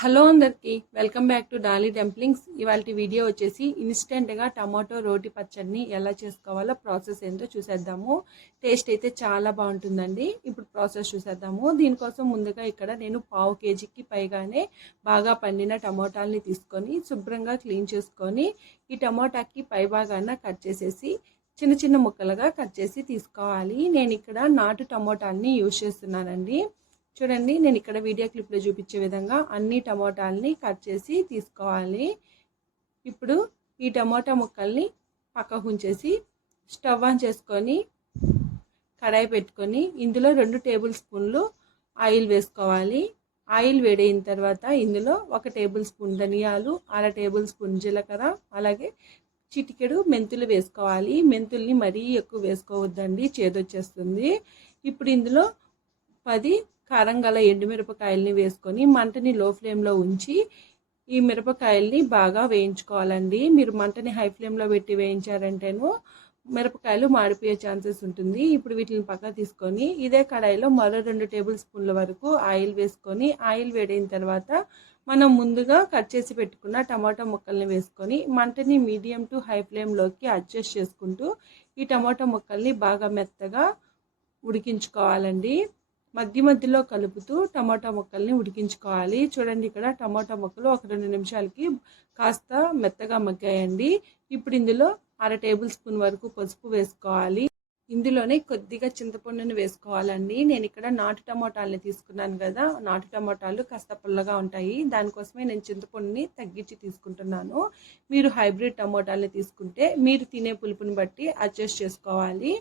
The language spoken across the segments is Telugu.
హలో అందరికి welcome back to Dolly dumplings. ఇవాళ వీడియో వచ్చేసి ఇన్స్టెంట్గా టమాటో రోటి పచ్చడిని ఎలా చేసుకోవాలో ప్రాసెస్ ఏంటో చూసేద్దాము. టేస్ట్ అయితే చాలా బాగుంటుందండి. ఇప్పుడు ప్రాసెస్ చూసేద్దాము. దీనికోసం ముందుగా ఇక్కడ నేను 1/2 కేజీకి పైగానే బాగా పండిన టమోటాలని తీసుకొని శుభ్రంగా క్లీన్ చేసుకొని ఈ టమోటాకి పై భాగాన కట్ చేసేసి చిన్న చిన్న ముక్కలుగా కట్ చేసి తీసుకోవాలి. నేను ఇక్కడ నాటు టమోటాలని యూజ్ చేస్తున్నానండి. చూడండి, నేను ఇక్కడ వీడియో క్లిప్లో చూపించే విధంగా అన్ని టమోటాలని కట్ చేసి తీసుకోవాలి. ఇప్పుడు ఈ టమోటా ముక్కల్ని పక్కకు ఉంచేసి స్టవ్ ఆన్ చేసుకొని కడాయి పెట్టుకొని ఇందులో 2 టేబుల్ స్పూన్లు ఆయిల్ వేసుకోవాలి. ఆయిల్ వేడైన తర్వాత ఇందులో 1 టేబుల్ స్పూన్ ధనియాలు, 1/2 టేబుల్ స్పూన్ జీలకర్ర, అలాగే చిటికెడు మెంతులు వేసుకోవాలి. మెంతుల్ని మరీ ఎక్కువ వేసుకోవద్దండి, చేదొచ్చేస్తుంది. ఇప్పుడు ఇందులో 10 కారం గల ఎండుమిరపకాయలని వేసుకొని మంటని లో ఫ్లేమ్లో ఉంచి ఈ మిరపకాయల్ని బాగా వేయించుకోవాలండి. మీరు మంటని హై ఫ్లేమ్లో పెట్టి వేయించారంటేనో మిరపకాయలు మాడిపోయే ఛాన్సెస్ ఉంటుంది. ఇప్పుడు వీటిని పక్క తీసుకొని ఇదే కడాయిలో మరో 2 టేబుల్ స్పూన్ల వరకు ఆయిల్ వేసుకొని ఆయిల్ వేడైన తర్వాత మనం ముందుగా కట్ చేసి పెట్టుకున్న టమాటా ముక్కల్ని వేసుకొని మంటని మీడియం టు హై ఫ్లేమ్లోకి అడ్జస్ట్ చేసుకుంటూ ఈ టమాటా ముక్కల్ని బాగా మెత్తగా ఉడికించుకోవాలండి. మధ్య మధ్యలో కలుపుతూ టమాటా ముక్కల్ని ఉడికించుకోవాలి. చూడండి, ఇక్కడ టమాటా ముక్కలు 1-2 నిమిషాలకి కాస్త మెత్తగా మగ్గాయండి. ఇప్పుడు ఇందులో 1/2 టేబుల్ స్పూన్ వరకు పసుపు వేసుకోవాలి. ఇందులోనే కొద్దిగా చింతపండుని వేసుకోవాలండి. నేను ఇక్కడ నాటు టమాటాలని తీసుకున్నాను కదా, నాటు టమాటాలు కాస్త పుల్లగా ఉంటాయి. దానికోసమే నేను చింతపండుని తగ్గించి తీసుకుంటున్నాను. మీరు హైబ్రిడ్ టమాటాలని తీసుకుంటే మీరు తినే పులుపుని బట్టి అడ్జస్ట్ చేసుకోవాలి.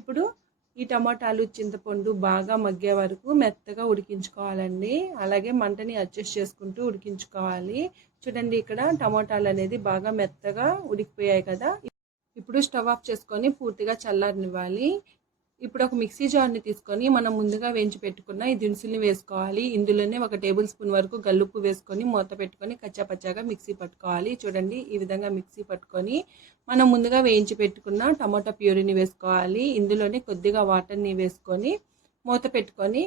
ఇప్పుడు ఈ టమాటాలు చింతపండు బాగా మగ్గే వరకు మెత్తగా ఉడికించుకోవాలండి. అలాగే మంటని అడ్జస్ట్ చేసుకుంటూ ఉడికించుకోవాలి. చూడండి, ఇక్కడ టమాటాలు అనేది బాగా మెత్తగా ఉడికిపోయాయి కదా. ఇప్పుడు స్టవ్ ఆఫ్ చేసుకొని పూర్తిగా చల్లారనివ్వాలి. ఇప్పుడు ఒక మిక్సీ జార్ని తీసుకొని మనం ముందుగా వేయించి పెట్టుకున్న ఈ దినుసుల్ని వేసుకోవాలి. ఇందులోనే 1 టేబుల్ స్పూన్ వరకు గల్లుప్పు వేసుకొని మూత పెట్టుకొని కచ్చాపచ్చాగా మిక్సీ పట్టుకోవాలి. చూడండి, ఈ విధంగా మిక్సీ పట్టుకొని మనం ముందుగా వేయించి పెట్టుకున్న టమాటా ప్యూరీని వేసుకోవాలి. ఇందులోనే కొద్దిగా వాటర్ని వేసుకొని మూత పెట్టుకొని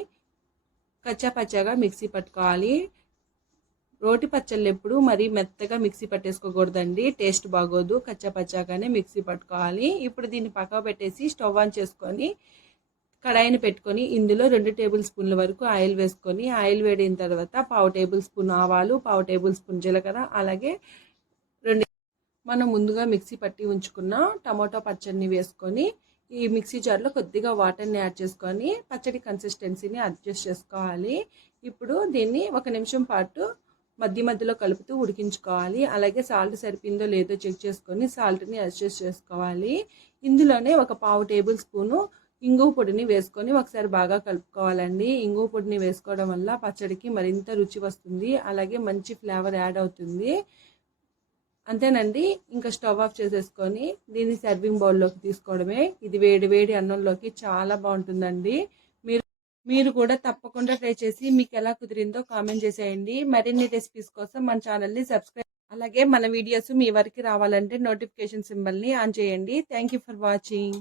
కచ్చాపచ్చాగా మిక్సీ పట్టుకోవాలి. రోటి పచ్చళ్ళు ఎప్పుడు మరీ మెత్తగా మిక్సీ పట్టేసుకోకూడదండి, టేస్ట్ బాగోదు. కచ్చాపచ్చాగానే మిక్సీ పట్టుకోవాలి. ఇప్పుడు దీన్ని పక్కకు పెట్టేసి స్టవ్ ఆన్ చేసుకొని కడాయిని పెట్టుకొని ఇందులో 2 టేబుల్ స్పూన్ల వరకు ఆయిల్ వేసుకొని ఆయిల్ వేడిన తర్వాత 1/2 టేబుల్ స్పూన్ ఆవాలు, 1/2 టేబుల్ స్పూన్ జీలకర్ర, అలాగే 2 మనం ముందుగా మిక్సీ పట్టి ఉంచుకున్న టమాటో పచ్చడిని వేసుకొని ఈ మిక్సీ జార్లో కొద్దిగా వాటర్ని యాడ్ చేసుకొని పచ్చడి కన్సిస్టెన్సీని అడ్జస్ట్ చేసుకోవాలి. ఇప్పుడు దీన్ని 1 నిమిషం పాటు మధ్య మధ్యలో కలుపుతూ ఉడికించుకోవాలి. అలాగే సాల్ట్ సరిపోయిందో లేదో చెక్ చేసుకొని సాల్ట్ని అడ్జస్ట్ చేసుకోవాలి. ఇందులోనే 1/4 టేబుల్ స్పూను ఇంగువ పొడిని వేసుకొని ఒకసారి బాగా కలుపుకోవాలండి. ఇంగువ పొడిని వేసుకోవడం వల్ల పచ్చడికి మరింత రుచి వస్తుంది, అలాగే మంచి ఫ్లేవర్ యాడ్ అవుతుంది. అంతేనండి, ఇంకా స్టవ్ ఆఫ్ చేసేసుకొని దీన్ని సర్వింగ్ బౌల్లోకి తీసుకోవడమే. ఇది వేడి వేడి అన్నంలోకి చాలా బాగుంటుందండి. మీరు కూడా తప్పకుండా ట్రై చేసి మీకు ఎలా కుదిరిందో కామెంట్ చేసేయండి. మరిన్ని రెసిపీస్ కోసం మన ఛానల్ని సబ్స్క్రైబ్, అలాగే మన వీడియోస్ మీ వరకు రావాలంటే నోటిఫికేషన్ సింబల్ని ఆన్ చేయండి. Thank you for watching.